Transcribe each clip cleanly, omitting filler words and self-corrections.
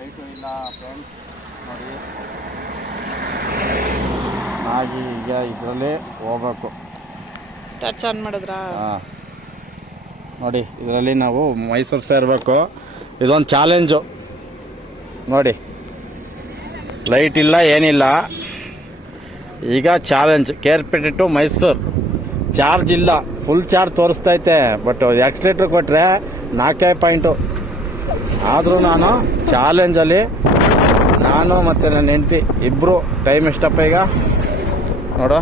Light ಇಲ್ಲ friends ನೋಡಿ. ಹಾಗೆ ಈಗ ಇದರಲ್ಲಿ ಹೋಗ್ಬೇಕು. ಟಚ್ ಆನ್ ಮಾಡಿದ್ರಾ? ಹಾಂ ನೋಡಿ, ಇದರಲ್ಲಿ ನಾವು ಮೈಸೂರು ಸೇರಬೇಕು. ಇದೊಂದು ಚಾಲೆಂಜು ನೋಡಿ. ಲೈಟ್ ಇಲ್ಲ, ಏನಿಲ್ಲ. ಈಗ challenge KR Pete to Mysuru. Charge ಇಲ್ಲ, ಫುಲ್ ಚಾರ್ಜ್ ತೋರಿಸ್ತೈತೆ. ಬಟ್ ಎಕ್ಸ್ಲೇಟ್ರ್ ಕೊಟ್ಟರೆ 4 ಪಾಯಿಂಟು. ಆದರೂ ನಾನು ಚಾಲೆಂಜಲ್ಲಿ ನಾನು ಮತ್ತು ನನ್ನ ಹೆಂಡತಿ ಇಬ್ಬರು. ಟೈಮ್ ಎಷ್ಟಪ್ಪ ಈಗ ನೋಡು?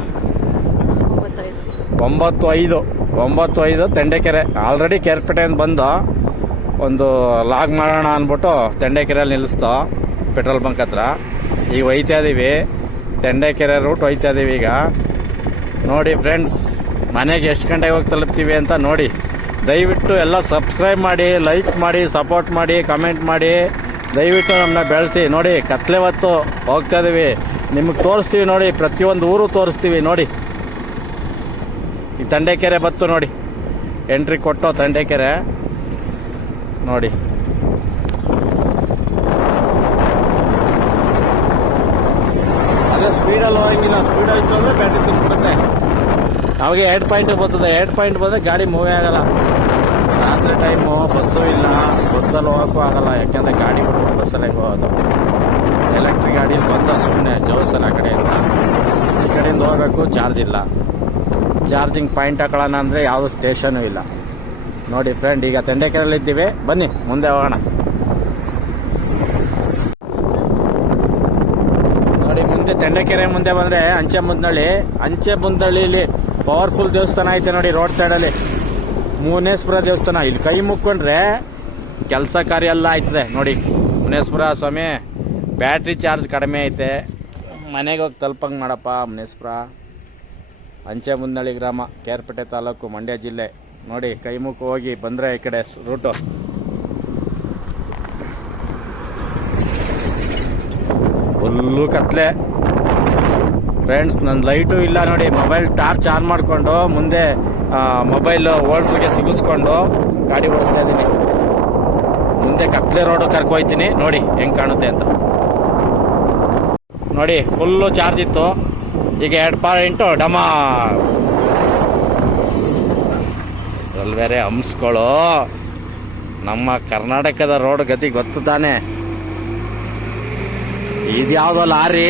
9:05 ತೆಂಡೆಕೆರೆ. ಆಲ್ರೆಡಿ ಕೇರ್ಪೇಟೆಯಿಂದ ಬಂದು ಒಂದು ಲಾಗ್ ಮಾಡೋಣ ಅಂದ್ಬಿಟ್ಟು ತೆಂಡೆಕೆರೆಯಲ್ಲಿ ನಿಲ್ಲಿಸ್ತೋ ಪೆಟ್ರೋಲ್ ಬಂಕ್ ಹತ್ರ. ಈಗ ಒಯ್ತಾ ಇದ್ದೀವಿ, ತೆಂಡೆಕೆರೆ ರೂಟ್ ಒಯ್ತಾ ಇದ್ದೀವಿ ಈಗ. ನೋಡಿ ಫ್ರೆಂಡ್ಸ್, ಮನೆಗೆ ಎಷ್ಟು ಗಂಟೆಗೆ ಹೋಗಿ ತಲುಪ್ತೀವಿ ಅಂತ ನೋಡಿ. ದಯವಿಟ್ಟು ಎಲ್ಲ ಸಬ್ಸ್ಕ್ರೈಬ್ ಮಾಡಿ, ಲೈಕ್ ಮಾಡಿ, ಸಪೋರ್ಟ್ ಮಾಡಿ, ಕಮೆಂಟ್ ಮಾಡಿ. ದಯವಿಟ್ಟು ನಮ್ಮನ್ನ ಬೆಳೆಸಿ. ನೋಡಿ, ಕತ್ಲೆ ಹೊತ್ತು ಹೋಗ್ತಾ ಇದ್ದೀವಿ, ನಿಮಗೆ ತೋರಿಸ್ತೀವಿ ನೋಡಿ. ಪ್ರತಿಯೊಂದು ಊರು ತೋರಿಸ್ತೀವಿ ನೋಡಿ. ಈ ತಂಡೆಕೆರೆ ಬತ್ತು ನೋಡಿ, ಎಂಟ್ರಿ ಕೊಟ್ಟು ತಂಡೆಕೆರೆ ನೋಡಿ. ಅದೇ ಸ್ಪೀಡಲ್ಲಿ ಹೋಗಂಗಿಲ್ಲ, ಸ್ಪೀಡ್ ಆಯಿತು ಅಂದರೆ ಬ್ಯಾಟ್ರಿ ತುಂಬಿಡುತ್ತೆ. ಅವಾಗ 2 ಪಾಯಿಂಟ್ ಬರ್ತದೆ. 2 ಪಾಯಿಂಟ್ ಬಂದರೆ ಗಾಡಿ ಮೂವೇ ಆಗಲ್ಲ. ರಾತ್ರಿ ಟೈಮು ಬಸ್ಸು ಇಲ್ಲ, ಬಸ್ಸಲ್ಲಿ ಹೋಗೋಕ್ಕೂ ಆಗಲ್ಲ. ಯಾಕೆಂದರೆ ಗಾಡಿ ಬಿಟ್ಟು ಬಸ್ಸಲ್ಲಿ ಹೆಂಗೆ ಹೋಗೋದು? ಎಲೆಕ್ಟ್ರಿಕ್ ಗಾಡೀಲಿ ಬಂದ ಸುಮ್ಮನೆ ಜೋಸಲ್ಲ. ಆ ಕಡೆಯಿಂದ ಈ ಕಡೆಯಿಂದ ಹೋಗೋಕ್ಕೂ ಚಾರ್ಜ್ ಇಲ್ಲ. ಚಾರ್ಜಿಂಗ್ ಪಾಯಿಂಟ್ ಹಾಕೊಳ್ಳೋಣ ಅಂದರೆ ಯಾವುದೂ ಸ್ಟೇಷನೂ ಇಲ್ಲ ನೋಡಿ. ಫ್ರೆಂಡ್, ಈಗ ತೆಂಡೆಕೆರೆಯಲ್ಲಿ ಇದ್ದೀವಿ, ಬನ್ನಿ ಮುಂದೆ ಹೋಗೋಣ. ನೋಡಿ, ಮುಂದೆ ತೆಂಡೆಕೆರೆ ಮುಂದೆ ಬಂದರೆ ಅಂಚೆ ಮುದ್ದಳ್ಳಿಲಿ ಪವರ್ಫುಲ್ ದೇವಸ್ಥಾನ ಐತೆ ನೋಡಿ. ರೋಡ್ ಸೈಡಲ್ಲಿ ಮುನೇಶ್ವರ ದೇವಸ್ಥಾನ. ಇಲ್ಲಿ ಕೈ ಮುಕ್ಕೊಂಡ್ರೆ ಕೆಲಸ ಕಾರ್ಯ ಎಲ್ಲ ಆಯ್ತದೆ ನೋಡಿ. ಮುನೇಶ್ವರ ಸ್ವಾಮಿ, ಬ್ಯಾಟ್ರಿ ಚಾರ್ಜ್ ಕಡಿಮೆ ಐತೆ. ಮನೆಗೆ ಹೋಗಿ ತಲುಪಂಗೆ ಮಾಡಪ್ಪ ಮುನೇಶ್ವರ. ಅಂಚೆ ಮುನ್ನಳ್ಳಿ ಗ್ರಾಮ, ಕೇರ್ಪೇಟೆ ತಾಲೂಕು, ಮಂಡ್ಯ ಜಿಲ್ಲೆ. ನೋಡಿ, ಕೈಮುಖ ಹೋಗಿ ಬಂದರೆ ಈ ಕಡೆ ರೂಟು. ಫುಲ್ಲು ಕತ್ಲೆ ಫ್ರೆಂಡ್ಸ್. ನನ್ನ ಲೈಟು ಇಲ್ಲ ನೋಡಿ. ಮೊಬೈಲ್ ಟಾರ್ಚ್ ಆನ್ ಮಾಡಿಕೊಂಡು ಮುಂದೆ ಮೊಬೈಲು ಹೋಲ್ಡ್ರಿಗೆ ಸಿಗಿಸ್ಕೊಂಡು ಗಾಡಿ ಓಡಿಸ್ತಾ ಇದ್ದೀನಿ. ಮುಂದೆ ಕತ್ಲೆ ರೋಡು ಕರ್ಕೊಯ್ತೀನಿ ನೋಡಿ ಹೆಂಗೆ ಕಾಣುತ್ತೆ ಅಂತ. ನೋಡಿ, ಫುಲ್ಲು ಚಾರ್ಜ್ ಇತ್ತು. ಈಗ 2 ಪಾಯಿಂಟು ಡಮಾ. ಇದ್ರಲ್ಲಿ ಬೇರೆ ಹಂಸ್ಗಳು. ನಮ್ಮ ಕರ್ನಾಟಕದ ರೋಡ್ ಗತಿ ಗೊತ್ತು ತಾನೆ. ಇದ್ಯಾವುದೋ ಲಾರಿ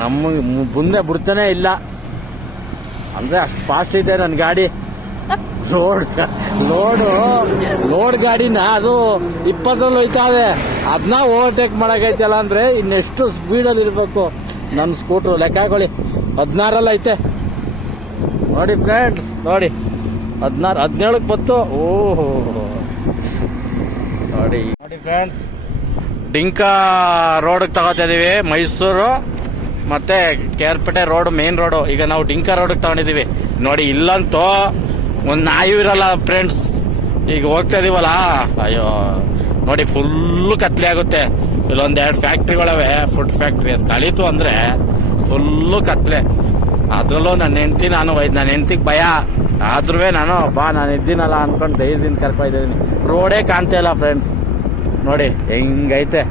ನಮಗೆ ಮುಂದೆ ಬಿಡ್ತಾನೆ ಇಲ್ಲ. ಅಂದರೆ ಅಷ್ಟು ಫಾಸ್ಟ್ ಇದೆ ನನ್ನ ಗಾಡಿ. ಲೋಡ್ ಗಾಡಿನ ಅದು 20ರಲ್ಲಿ ಹೋಯ್ತಾ ಇದೆ. ಅದನ್ನ ಓವರ್ಟೇಕ್ ಮಾಡೋಕೈತಲ್ಲ ಅಂದರೆ ಇನ್ನೆಷ್ಟು ಸ್ಪೀಡಲ್ಲಿ ಇರಬೇಕು ನನ್ನ ಸ್ಕೂಟ್ರು. ಲೆಕ್ಕ ಹಾಕೊಳ್ಳಿ, 16ರಲ್ಲಿ ಐತೆ ನೋಡಿ ಫ್ರೆಂಡ್ಸ್. ನೋಡಿ, 17ಕ್ಕೆ ಬತ್ತು. ಓಹೋ ನೋಡಿ ಫ್ರೆಂಡ್ಸ್, ಡಿಂಕಾ ರೋಡಿಗೆ ತಗೋತಾ ಇದ್ದೀವಿ. ಮೈಸೂರು ಮತ್ತು ಕೇರ್ಪೇಟೆ ರೋಡು ಮೇನ್ ರೋಡು. ಈಗ ನಾವು ಡಿಂಕಾ ರೋಡಿಗೆ ತಗೊಂಡಿದ್ದೀವಿ ನೋಡಿ. ಇಲ್ಲಂತೂ ಒಂದು ನಾಯಿ ಇರಲ್ಲ ಫ್ರೆಂಡ್ಸ್. ಈಗ ಹೋಗ್ತಾ ಇದೀವಲ್ಲ, ಅಯ್ಯೋ ನೋಡಿ, ಫುಲ್ಲು ಕತ್ಲೆ ಆಗುತ್ತೆ. ಇಲ್ಲೊಂದು 2 ಫ್ಯಾಕ್ಟ್ರಿಗಳವೆ, ಫುಡ್ ಫ್ಯಾಕ್ಟ್ರಿ. ಅದು ಕಳೀತು ಅಂದರೆ ಫುಲ್ಲು ಕತ್ಲೆ. ಅದರಲ್ಲೂ ನನ್ನ ಹೆಂಡ್ತಿ ನಾನು ನನ್ನ ಹೆಂಡ್ತಿಗೆ ಭಯ. ಆದ್ರೂ ನಾನು ಇದ್ದೀನಲ್ಲ ಅಂದ್ಕೊಂಡು ಧೈರ್ಯದಿಂದ ಕರ್ಕೊಂಡಿದ್ದೀನಿ. ರೋಡೇ ಕಾಣ್ತಾ ಇಲ್ಲ ಫ್ರೆಂಡ್ಸ್. ನೋಡಿ ಹೆಂಗೈತೆ.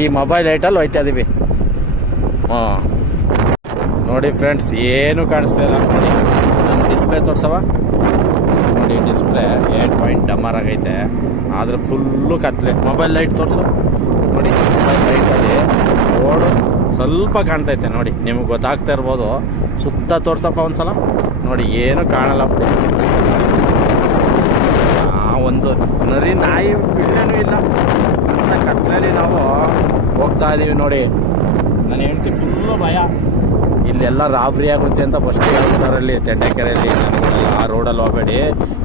ಈ ಮೊಬೈಲ್ ಲೈಟಲ್ಲಿ ಹೋಯ್ತಾ ಇದೀವಿ. ನೋಡಿ ಫ್ರೆಂಡ್ಸ್, ಏನು ಕಾಣಿಸ್ತಾ ಇಲ್ಲ. ನೋಡಿ, ನನ್ನ ಡಿಸ್ಪ್ಲೇ ತೋರ್ಸವ ನೋಡಿ. ಡಿಸ್ಪ್ಲೇ 8 ಪಾಯಿಂಟ್ ಡಮರ್ ಆಗೈತೆ, ಆದರೆ ಫುಲ್ಲು ಕತ್ಲೆ. ಮೊಬೈಲ್ ಲೈಟ್ ತೋರಿಸು ನೋಡಿ. ಮೊಬೈಲ್ ಲೈಟಲ್ಲಿ ರೋಡು ಸ್ವಲ್ಪ ಕಾಣ್ತೈತೆ ನೋಡಿ. ನಿಮಗೆ ಗೊತ್ತಾಗ್ತಾ ಇರ್ಬೋದು. ಸುತ್ತ ತೋರ್ಸಪ್ಪ ಒಂದ್ಸಲ ನೋಡಿ. ಏನು ಕಾಣಲ್ಲ. ಒಂದು ನರಿ ನಾಯಿ ಬಿಡೇನೂ ಇಲ್ಲ. ಕತ್ಲೆಯಲ್ಲಿ ನಾವು ಹೋಗ್ತಾ ಇದ್ದೀವಿ ನೋಡಿ. ನಾನು ಹೆಂಡ್ತಿ ಫುಲ್ಲು ಭಯ. ಇಲ್ಲೆಲ್ಲ ರಾಬ್ರಿ ಆಗುತ್ತೆ ಅಂತ ಫಸ್ಟ್ ಹೇಳ್ತಾರಲ್ಲಿ ತೆಂಡೆಕೆರೆಯಲ್ಲಿ. ನನಗೆಲ್ಲ ಆ ರೋಡಲ್ಲಿ ಹೋಗಬೇಡಿ,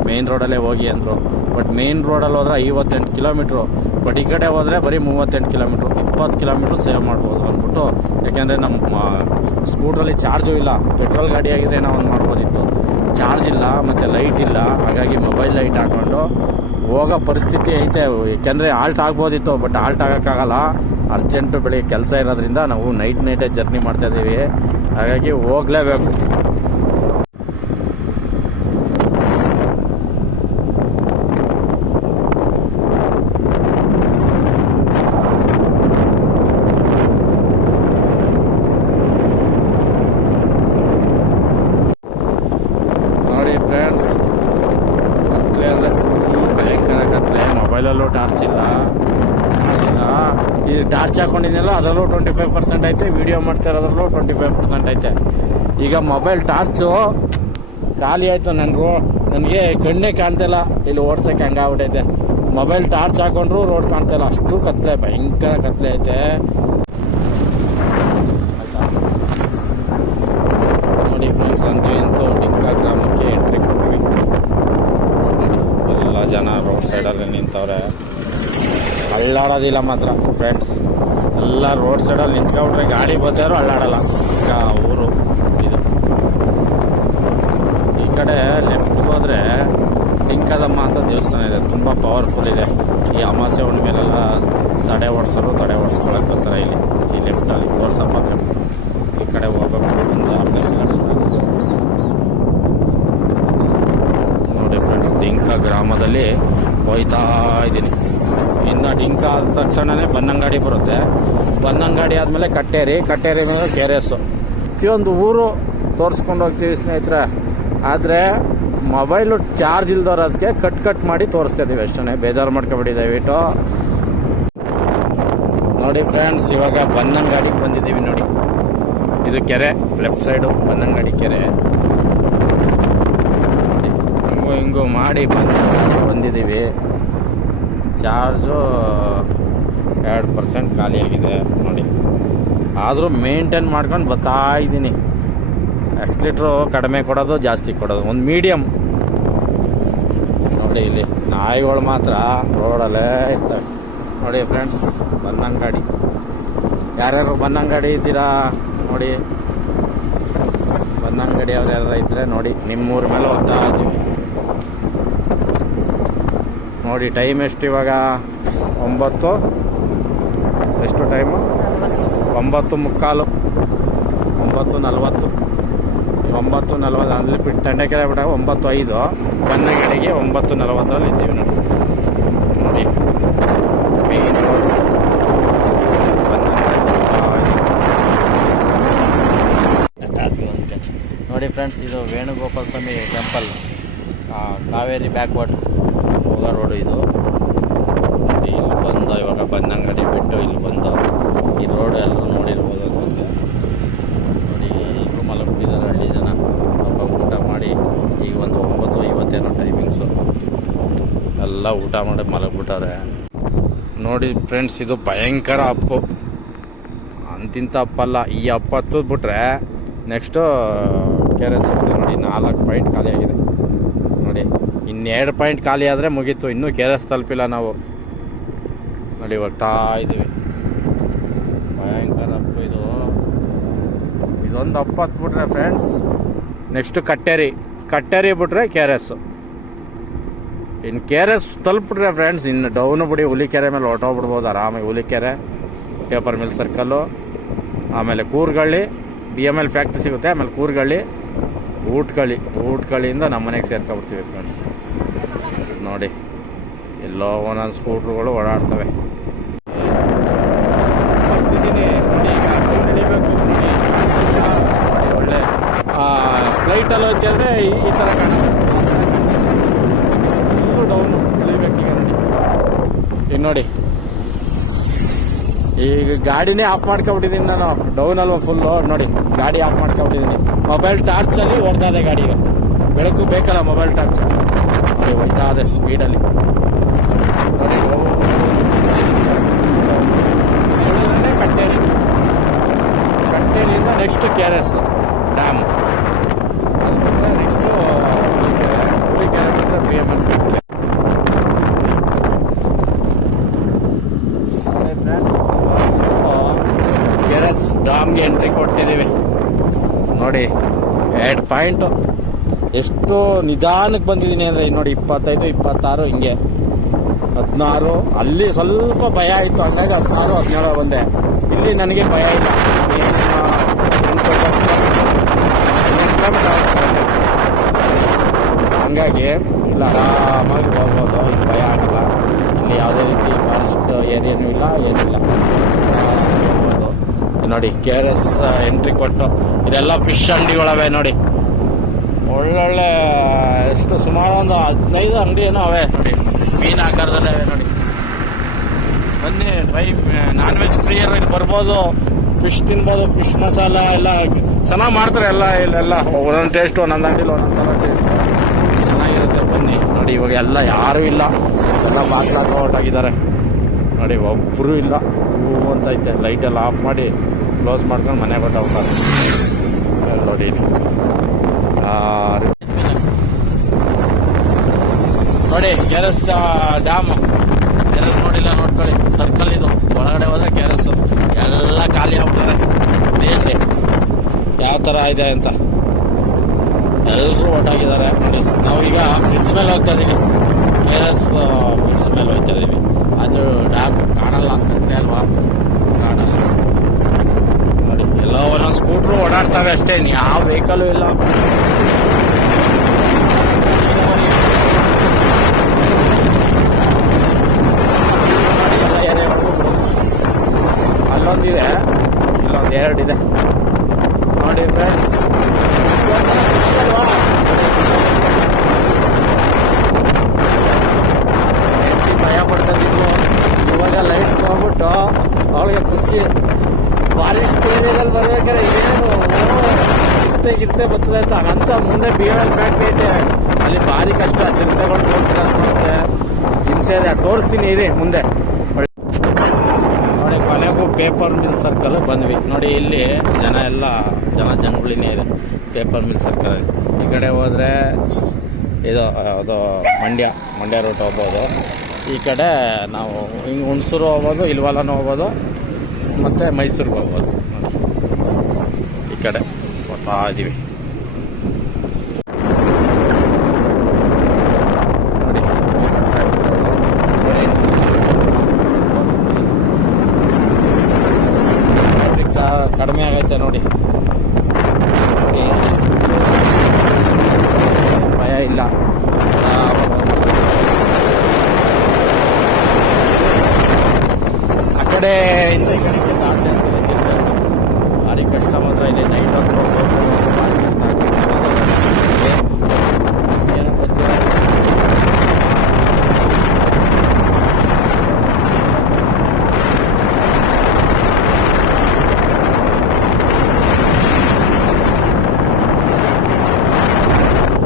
ಮೇನ್ ರೋಡಲ್ಲೇ ಹೋಗಿ ಅಂದರು. ಬಟ್ ಮೇನ್ ರೋಡಲ್ಲಿ ಹೋದ್ರೆ 58 ಕಿಲೋಮೀಟ್ರು. ಬಟ್ ಈ ಕಡೆ ಹೋದರೆ ಬರೀ 38 ಕಿಲೋಮೀಟ್ರು. 20 ಕಿಲೋಮೀಟ್ರ್ ಸೇವ್ ಮಾಡ್ಬೋದು ಅಂದ್ಬಿಟ್ಟು. ಯಾಕೆಂದರೆ ನಮ್ಮ ಸ್ಕೂಟ್ರಲ್ಲಿ ಚಾರ್ಜು ಇಲ್ಲ. ಪೆಟ್ರೋಲ್ ಗಾಡಿ ಆಗಿದ್ರೆ ನಾವು ಒಂದು ಮಾಡ್ಬೋದಿತ್ತು. ಚಾರ್ಜ್ ಇಲ್ಲ ಮತ್ತು ಲೈಟ್ ಇಲ್ಲ. ಹಾಗಾಗಿ ಮೊಬೈಲ್ ಲೈಟ್ ಹಾಕ್ಕೊಂಡು ಹೋಗೋ ಪರಿಸ್ಥಿತಿ ಐತೆ. ಏಕೆಂದರೆ ಆಲ್ಟ್ ಆಗ್ಬೋದಿತ್ತು, ಬಟ್ ಆಲ್ಟ್ ಆಗೋಕ್ಕಾಗಲ್ಲ. ಅರ್ಜೆಂಟು ಬೆಳಿಗ್ಗೆ ಕೆಲಸ ಇರೋದ್ರಿಂದ ನಾವು ನೈಟೇ ಜರ್ನಿ ಮಾಡ್ತಾಯಿದ್ದೀವಿ. ಹಾಗಾಗಿ ಹೋಗಲೇಬೇಕು. ತೊಗೊಂಡಿದ್ನಲ್ಲ ಅದರಲ್ಲೂ 25% ಐತೆ, ವೀಡಿಯೋ ಮಾಡ್ತಾ ಇರೋದ್ರಲ್ಲೂ 25% ಐತೆ. ಈಗ ಮೊಬೈಲ್ ಟಾರ್ಚು ಖಾಲಿ ಆಯಿತು. ನನಗೆ ಕಣ್ಣೇ ಕಾಣ್ತಿಲ್ಲ ಇಲ್ಲಿ ಓಡ್ಸೋಕ್ಕೆ, ಹಂಗಾಗ್ಬಿಟ್ಟೈತೆ. ಮೊಬೈಲ್ ಟಾರ್ಚ್ ಹಾಕೊಂಡ್ರು ರೋಡ್ ಕಾಣ್ತಿಲ್ಲ, ಅಷ್ಟು ಕತ್ಲೆ, ಭಯಂಕರ ಕತ್ಲೆ ಐತೆ. ನೋಡಿ ಫ್ರೆಂಡ್ಸ್, ಅಂತೂ ಇಂತೂ ಡಿಂಕಾ ಗ್ರಾಮಕ್ಕೆ ಎಂಟ್ರಿ ಕೊಡ್ತೀವಿ. ಎಲ್ಲ ಜನ ರೋಡ್ ಸೈಡಲ್ಲಿ ನಿಂತವ್ರೆ, ಅಳ್ಳಾಡೋದಿಲ್ಲ ಮಾತ್ರ ಫ್ರೆಂಡ್ಸ್. ಎಲ್ಲ ರೋಡ್ ಸೈಡಲ್ಲಿ ನಿಂತ್ಕೊಂಡ್ರೆ ಗಾಡಿ ಬರ್ತಾರೋ ಅಳ್ಳಾಡಲ್ಲ. ಈಗ ಊರು ಇದು. ಈ ಕಡೆ ಲೆಫ್ಟ್ಗೆ ಹೋದರೆ ಡಿಂಕದಮ್ಮ ಅಂತ ದೇವಸ್ಥಾನ ಇದೆ, ತುಂಬ ಪವರ್ಫುಲ್ ಇದೆ. ಈ ಅಮಾಸೆ ಹುಣ್ಣಿಮೆಲೆಲ್ಲ ತಡೆ ಓಡಿಸ್ಕೊಳಕ್ಕೆ ಬರ್ತಾರೆ ಇಲ್ಲಿ. ಈ ಲೆಫ್ಟಲ್ಲಿ ತೋರ್ಸಪ್ಪ. ಈ ಕಡೆ ಹೋಗ್ಬೇಕು ಒಂದು ಅರ್ಧ ಕಿಲೋಮೀಟರ್. ನೋಡಿ ಫ್ರೆಂಡ್ಸ್, ಡಿಂಕಾ ಗ್ರಾಮದಲ್ಲಿ ಹೋಯ್ತಾ ಇದ್ದೀನಿ. ಇನ್ನು ಡಿಂಕಾ ಆದ ತಕ್ಷಣವೇ ಬನ್ನಂಗಾಡಿ ಬರುತ್ತೆ. ಬನ್ನಂಗಾಡಿ ಆದಮೇಲೆ ಕಟ್ಟೇರಿ ಮೇಲೆ KRS. ಪ್ರತಿಯೊಂದು ಊರು ತೋರಿಸ್ಕೊಂಡು ಹೋಗ್ತೀವಿ ಸ್ನೇಹಿತರೆ. ಆದರೆ ಮೊಬೈಲು ಚಾರ್ಜ್ ಇಲ್ದವ್ರು ಅದಕ್ಕೆ ಕಟ್ ಮಾಡಿ ತೋರಿಸ್ತಾ ಇದ್ದೀವಿ ಅಷ್ಟೇ, ಬೇಜಾರು ಮಾಡ್ಕೊಬೇಡಿ ದಯವಿಟ್ಟು. ನೋಡಿ ಫ್ರೆಂಡ್ಸ್, ಇವಾಗ ಬನ್ನಂಗಾಡಿಗೆ ಬಂದಿದ್ದೀವಿ. ನೋಡಿ, ಇದು ಕೆರೆ, ಲೆಫ್ಟ್ ಸೈಡು ಬನ್ನಂಗಾಡಿ ಕೆರೆ. ಹಿಂಗೂ ಮಾಡಿ ಬಂದಿದ್ದೀವಿ. ಚಾರ್ಜು 2% ಖಾಲಿಯಾಗಿದೆ ನೋಡಿ. ಆದರೂ ಮೇಂಟೈನ್ ಮಾಡ್ಕೊಂಡು ಬರ್ತಾ ಇದ್ದೀನಿ. ಎಕ್ಸ್ಲೀಟ್ರು ಕಡಿಮೆ ಕೊಡೋದು, ಜಾಸ್ತಿ ಕೊಡೋದು, ಒಂದು ಮೀಡಿಯಮ್. ನೋಡಿ ಇಲ್ಲಿ ನಾಯಿಗಳು ಮಾತ್ರ ರೋಡಲ್ಲೇ ಇರ್ತವೆ. ನೋಡಿ ಫ್ರೆಂಡ್ಸ್, ಬನ್ನಂಗಾಡಿ. ಯಾರ್ಯಾರು ಬನ್ನಂಗಾಡಿ ಇದ್ದೀರಾ ನೋಡಿ, ಬನ್ನಂಗಾಡಿ ಯಾವ್ದಾರು ಇದ್ದರೆ ನೋಡಿ, ನಿಮ್ಮೂರ ಮೇಲೆ ಹೋಗ್ತಾ ಇದ್ದೀವಿ. ನೋಡಿ ಟೈಮ್ ಎಷ್ಟು ಇವಾಗ? 9, ಎಷ್ಟು ಟೈಮು? 9:45, 9:40. 9:40 ಅಲ್ಲಿ ಬಿಟ್ಟು ತಂಡೆಕೆರೆ ಬಿಟ್ಟಾಗ 9:05. ಬನ್ನಂಗಡಿಗೆ 9:40 ಇದ್ದೀವಿ ನೋಡಿ. ಮೇನ್ ರೋಡ್ ನೋಡಿ ಫ್ರೆಂಡ್ಸ್, ಇದು ವೇಣುಗೋಪಾಲ ಸ್ವಾಮಿ ಟೆಂಪಲ್, ಕಾವೇರಿ ಬ್ಯಾಕ್ ವಾಟರ್ ಹೋಗೋ ರೋಡು ಇದು. ಇಲ್ಲಿ ಬಂದು ಇವಾಗ ಬನ್ನಂಗಡಿ ಬಿಟ್ಟು ಇಲ್ಲಿ ಬಂದು ಈ ರೋಡು ಎಲ್ಲರೂ ನೋಡಿರ್ಬೋದು. ನೋಡಿ ಎಲ್ಲರೂ ಮಲಗಿಬಿಟ್ಟಿದ್ದಾರೆ ಹಳ್ಳಿ ಜನ. ಊಟ ಮಾಡಿ ಈಗ ಒಂದು 9:50 ಟೈಮಿಂಗ್ಸು. ಎಲ್ಲ ಊಟ ಮಾಡಿ ಮಲಗಿಬಿಟ್ಟಾರೆ. ನೋಡಿ ಫ್ರೆಂಡ್ಸ್, ಇದು ಭಯಂಕರ ಅಪ್ಪು, ಅಂತಿಂಥ ಅಪ್ಪಲ್ಲ. ಈ ಅಪ್ಪ ಹತ್ತದ್ಬಿಟ್ರೆ ನೆಕ್ಸ್ಟು KRS ನೋಡಿ. 4 ಪಾಯಿಂಟ್ ಖಾಲಿ ಆಗಿದೆ ನೋಡಿ. ಇನ್ನು 2 ಪಾಯಿಂಟ್ ಖಾಲಿ ಆದರೆ ಮುಗೀತು. ಇನ್ನೂ KRS ತಲುಪಿಲ್ಲ ನಾವು ನೋಡಿ. ಹೋಗ್ತಾ ಇದ್ದೀವಿ. ಭಯಂಕರ ಅಪ್ಪು ಇದು. ಇದೊಂದು ಅಪ್ಪ ಹತ್ಬಿಟ್ರೆ ಫ್ರೆಂಡ್ಸ್ ನೆಕ್ಸ್ಟು ಕಟ್ಟೇರಿ ಬಿಟ್ರೆ KRS. ಇನ್ನು KRS ತಲುಪಿಬಿಟ್ರೆ ಫ್ರೆಂಡ್ಸ್ ಇನ್ನು ಡೌನು ಬಿಡಿ, ಹುಲಿಕೆರೆ ಮೇಲೆ ಹೊಟ್ಟೋಗ್ಬಿಡ್ಬೋದು ಆರಾಮಾಗಿ. ಹುಲಿಕೆರೆ, ಪೇಪರ್ ಮಿಲ್ ಸರ್ಕಲ್ಲು, ಆಮೇಲೆ ಕೂರ್ಗಳ್ಳಿ, BML ಫ್ಯಾಕ್ಟ್ರಿ ಸಿಗುತ್ತೆ, ಆಮೇಲೆ ಕೂರ್ಗಳ್ಳಿ, ಊಟ್ಗಳಿಂದ ನಮ್ಮ ಮನೆಗೆ ಸೇರ್ಕೊಬಿಡ್ತೀವಿ ಫ್ರೆಂಡ್ಸ್. ನೋಡಿ ಎಲ್ಲೋ ಒಂದೊಂದು ಸ್ಕೂಟ್ರುಗಳು ಓಡಾಡ್ತವೆ. ಬರ್ತಿದ್ದೀನಿ ನೋಡಿ. ಈಗ ನಡಿಬೇಕು ನೋಡಿ. ಒಳ್ಳೆ ಫ್ಲೈಟಲ್ಲಿ ಹೋಗ್ತಿ ಅಂದರೆ ಈ ಥರ ಕಾಣುತ್ತೆ. ಡೌನು ಇಳಿಬೇಕೀಗ ನೋಡಿ. ಈಗ ನೋಡಿ, ಈಗ ಗಾಡಿನೇ ಆಫ್ ಮಾಡ್ಕೊಬಿಟ್ಟಿದ್ದೀನಿ ನಾನು. ಡೌನಲ್ಲಿ ಫುಲ್ಲು ನೋಡಿ, ಗಾಡಿ ಆಫ್ ಮಾಡ್ಕೊಬಿಟ್ಟಿದ್ದೀನಿ. ಮೊಬೈಲ್ ಟಾರ್ಚಲ್ಲಿ ಓಡ್ತಾ ಇದೆ ಗಾಡಿ. ಈಗ ಬೆಳಕು ಬೇಕಲ್ಲ ಮೊಬೈಲ್ ಟಾರ್ಚ್. ನೋಡಿ ಹೋಯ್ತಾ ಇದೆ ಸ್ಪೀಡಲ್ಲಿ ನೋಡಿ. ಕಟ್ಟೇರಿಯಿಂದ next KRS dam, next Hulikere ಬಿಟ್ಟರೆ BML ಫ್ಯಾಕ್ಟ್ರಿ. KRS ಡ್ಯಾಮ್ಗೆ ಎಂಟ್ರಿ ಕೊಟ್ಟಿದ್ದೀವಿ ನೋಡಿ. 2 ಪಾಯಿಂಟು. ಎಷ್ಟು ನಿಧಾನಕ್ಕೆ ಬಂದಿದ್ದೀನಿ ಅಂದರೆ ನೋಡಿ, 25, 26 ಹಿಂಗೆ 16. ಅಲ್ಲಿ ಸ್ವಲ್ಪ ಭಯ ಆಯಿತು, ಹಂಗಾಗಿ 16, 17 ಬಂದೆ. ಇಲ್ಲಿ ನನಗೆ ಭಯ ಇಲ್ಲ. ಹಂಗಾಗಿ ಇಲ್ಲ, ಆರಾಮಾಗಿ ಹೋಗ್ಬೋದು, ಇಲ್ಲಿ ಭಯ ಆಗಲ್ಲ. ಇಲ್ಲಿ ಯಾವುದೇ ರೀತಿ ಫಾರೆಸ್ಟ್ ಏರಿಯಾನೂ ಇಲ್ಲ, ಏನಿಲ್ಲ. ನೋಡಿ KRS ಎಂಟ್ರಿ ಕೊಟ್ಟು, ಇದೆಲ್ಲ ಫಿಶ್ ಅಂಗಡಿಗಳವೆ ನೋಡಿ. ಒಳ್ಳೊಳ್ಳೆ ಎಷ್ಟು ಸುಮಾರು ಒಂದು 15 ಅಂಗಡಿ ಏನೋ ಅವೆ ನೋಡಿ. ಮೀನು ಆಕಾರದಲ್ಲೇ ಅವೆ ನೋಡಿ. ಬನ್ನಿ ಟ್ರೈ. ನಾನ್ ವೆಜ್ ಪ್ರಿಯರ್ ಇಲ್ಲಿ ಬರ್ಬೋದು, ಫಿಶ್ ತಿನ್ಬೋದು, ಫಿಶ್ ಮಸಾಲ ಎಲ್ಲ ಚೆನ್ನಾಗಿ ಮಾಡ್ತಾರೆ. ಎಲ್ಲ ಇಲ್ಲೆಲ್ಲ ಒಂದೊಂದು ಟೇಸ್ಟು, ಒಂದೊಂದು ಅಂಗಡಿಲಿ ಒಂದೊಂದು ಥರ ಟೇಸ್ಟ್ ಚೆನ್ನಾಗಿರುತ್ತೆ. ಬನ್ನಿ ನೋಡಿ, ಇವಾಗ ಎಲ್ಲ ಯಾರೂ ಇಲ್ಲ, ಎಲ್ಲ ಬಾಗ್ಲಾಕ ಹೊರಟಾಗಿದ್ದಾರೆ ನೋಡಿ, ಒಬ್ಬರು ಇಲ್ಲ. ಹೂ ಅಂತ ಐತೆ, ಲೈಟೆಲ್ಲ ಆಫ್ ಮಾಡಿ ಕ್ಲೋಸ್ ಮಾಡ್ಕೊಂಡು ಮನೆಗೆ ಹೊರಟೋಗ್ತಾರೆ ನೋಡಿ. ನೋಡಿ ಕೆರಸ್ ಡ್ಯಾಮ್ ಎಲ್ಲರೂ ನೋಡಿಲ್ಲ, ನೋಡ್ಕೊಳ್ಳಿ. ಸರ್ಕಲ್ ಇದು, ಒಳಗಡೆ ಹೋದ್ರೆ ಕೆರಸ್ ಎಲ್ಲ ಖಾಲಿ ಆಗ್ಬಿಟ್ಟಾರೆ. ದೇಶ ಯಾವ ಥರ ಇದೆ ಅಂತ ಎಲ್ಲರೂ ಹೊರಟಾಗಿದ್ದಾರೆ ನೋಡಿ. ನಾವೀಗ ಬ್ರಿಡ್ಜ್ ಮೇಲೆ ಹೋಗ್ತಾ ಇದ್ದೀವಿ, ಕೆರಸ್ ಬ್ರಿಡ್ಜ್ ಮೇಲೆ ಹೋಗ್ತಾ ಇದ್ದೀವಿ. ಅದು ಡ್ಯಾಮ್ ಕಾಣಲ್ಲ ಅಂತೆ ಅಲ್ವಾ, ಕಾಣಲ್ಲ ನೋಡಿ. ಎಲ್ಲ ಒಂದೊಂದು ಸ್ಕೂಟ್ರು ಓಡಾಡ್ತವೆ ಅಷ್ಟೇ, ಯಾವ ವೆಹಿಕಲು ಇಲ್ಲ. ಅಲ್ಲೊಂದಿದೆ, ಇಲ್ಲೊಂದು ಎರಡಿದೆ ನೋಡಿ ಫ್ರೆಂಡ್ಸ್. ಭಯ ಪಡ್ತಿದ್ಲು, ಇವಾಗ ಲೈಟ್ಸ್ ನೋಡ್ಬಿಟ್ಟು ಅವಳಿಗೆ ಖುಷಿ. ಫಾರೆಸ್ಟ್ ಏರಿಯಾದಲ್ಲಿ ಬರ್ಬೇಕಾದ್ರೆ ಏನು ಗಿರ್ತೆ ಬರ್ತದೆ ಅಂತ ಮುಂದೆ BOL ಫ್ಯಾಕ್ಟ್ರಿ ಐತೆ, ಅಲ್ಲಿ ಭಾರಿ ಕಷ್ಟ. ಚಿಂತೆಗಳು ನೋಡ್ತಾರೆ, ಹಿಂಸೆ ಇದೆ. ತೋರಿಸ್ತೀನಿ ಇದೆ ಮುಂದೆ ನೋಡಿ. ಕೊನೆಗೂ ಪೇಪರ್ ಮಿಲ್ ಸರ್ಕಲ್ ಬಂದ್ವಿ ನೋಡಿ. ಇಲ್ಲಿ ಜನಗಳಿನೇ ಇದೆ ಪೇಪರ್ ಮಿಲ್ ಸರ್ಕಲ್. ಈ ಕಡೆ ಹೋದರೆ ಇದು ಅದು ಮಂಡ್ಯ ರೂಟ್ ಹೋಗ್ಬೋದು. ಈ ಕಡೆ ನಾವು ಹಿಂಗೆ ಹುಣಸೂರು ಹೋಗ್ಬೋದು, ಇಲ್ವಾಲನೂ ಹೋಗ್ಬೋದು, ಮತ್ತು ಮೈಸೂರಿಗೆ ಹೋಗ್ಬೋದು ನೋಡಿ. ಈ ಕಡೆ ಹೋಗ್ತಾ ಇದ್ದೀವಿ ನೋಡಿ. ಟ್ರಾಫಿಕ್ ಕಡಿಮೆ ಆಗೈತೆ ನೋಡಿ. ಭಯ ಇಲ್ಲ. ಆ ಕಡೆಯಿಂದ ಈ ಕಡೆಗೆ ದಾಟ್ತಾ ಇರ್ತೀವಿ. ಭಾರಿ ಕಷ್ಟ ಮಾತ್ರ ಇಲ್ಲಿ. ನೈಟ್ ಹೊತ್ತು ಭಾರಿ ಕಷ್ಟ ಆಗ್ತದೆ. ಏನೋ ಗೊತ್ತಿಲ್ಲ.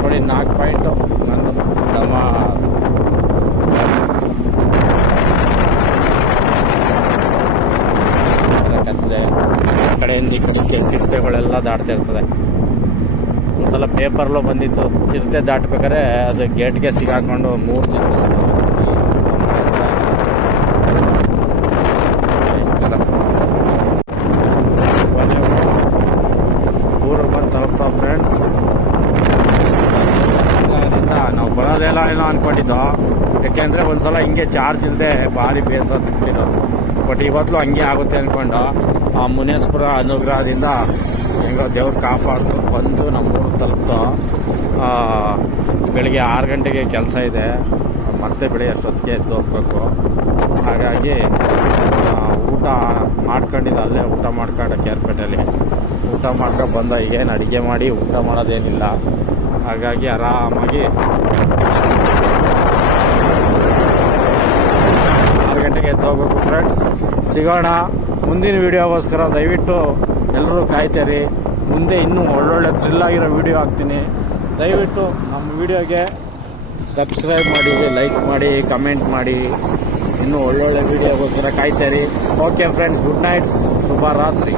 ನೋಡಿ 4 ಪಾಯಿಂಟು ನಂದು ನಮ್ಮ ಕತ್ತಲೆ. ಆ ಕಡೆಯಿಂದ ಈ ಕಡೆ ಚಿರತೆಗಳೆಲ್ಲ ದಾಟ್ತಾ ಇರ್ತದೆ. ಒಂದ್ಸಲ ಪೇಪರ್ಲು ಬಂದಿತ್ತು, ಚಿರತೆ ದಾಟ್ಬೇಕಾದ್ರೆ ಅದು ಗೇಟ್ಗೆ ಸಿಗಾಕೊಂಡು 3 ಚಿರತೆ ಊರಿಗೆ ಬಂದು ತಲುಪ್ತಾವ ಫ್ರೆಂಡ್ಸ್. ನಾವು ಬರೋದೆಲ್ಲ ಏನೋ ಅಂದ್ಕೊಂಡಿದ್ದೋ, ಯಾಕೆಂದರೆ ಒಂದ್ಸಲ ಹಿಂಗೆ ಚಾರ್ಜ್ ಇಲ್ಲದೆ ಭಾರಿ ಬೇಸತ್ತಿದ್ದು. ಬಟ್ ಇವತ್ತು ಹಂಗೆ ಆಗುತ್ತೆ ಅಂದ್ಕೊಂಡು ಆ ಮುನೇಶ್ವರ ಅನುಗ್ರಹದಿಂದ ಹೆಂಗೋ ದೇವ್ರು ಕಾಪಾಡ್ತು ಬಂದು ನಮ್ಮ ಊರಿಗೆ ತಲುಪ್ತೋ. ಬೆಳಿಗ್ಗೆ 6 ಗಂಟೆಗೆ ಕೆಲಸ ಇದೆ, ಮತ್ತೆ ಬೆಳಿಗ್ಗೆ ಅಷ್ಟೊತ್ತಿಗೆ ಎದ್ದು ಹೋಗ್ಬೇಕು. ಹಾಗಾಗಿ ಊಟ ಮಾಡ್ಕೊಂಡಿದ್ದು ಅಲ್ಲೇ ಊಟ ಮಾಡ್ಕೊಂಡು ಕೇರ್ಪೇಟೆಯಲ್ಲಿ ಊಟ ಮಾಡ್ಕೊಂಡು ಬಂದ. ಈಗೇನು ಅಡುಗೆ ಮಾಡಿ ಊಟ ಮಾಡೋದೇನಿಲ್ಲ. ಹಾಗಾಗಿ ಆರಾಮಾಗಿ 6 ಗಂಟೆಗೆ ಎದ್ದು ಹೋಗ್ಬೇಕು ಫ್ರೆಂಡ್ಸ್. ಸಿಗೋಣ ಮುಂದಿನ ವೀಡಿಯೋಗೋಸ್ಕರ. ದಯವಿಟ್ಟು ಎಲ್ಲರೂ ಕಾಯ್ತೀರಿ. ಮುಂದೆ ಇನ್ನೂ ಒಳ್ಳೊಳ್ಳೆ ಥ್ರಿಲ್ ಆಗಿರೋ ವೀಡಿಯೋ ಹಾಕ್ತೀನಿ. ದಯವಿಟ್ಟು ನಮ್ಮ ವೀಡಿಯೋಗೆ ಸಬ್ಸ್ಕ್ರೈಬ್ ಮಾಡಿ, ಲೈಕ್ ಮಾಡಿ, ಕಮೆಂಟ್ ಮಾಡಿ. ಇನ್ನೂ ಒಳ್ಳೊಳ್ಳೆ ವೀಡಿಯೋಗೋಸ್ಕರ ಕಾಯ್ತೀರಿ. ಓಕೆ ಫ್ರೆಂಡ್ಸ್, ಗುಡ್ ನೈಟ್ಸ್, ಶುಭ ರಾತ್ರಿ.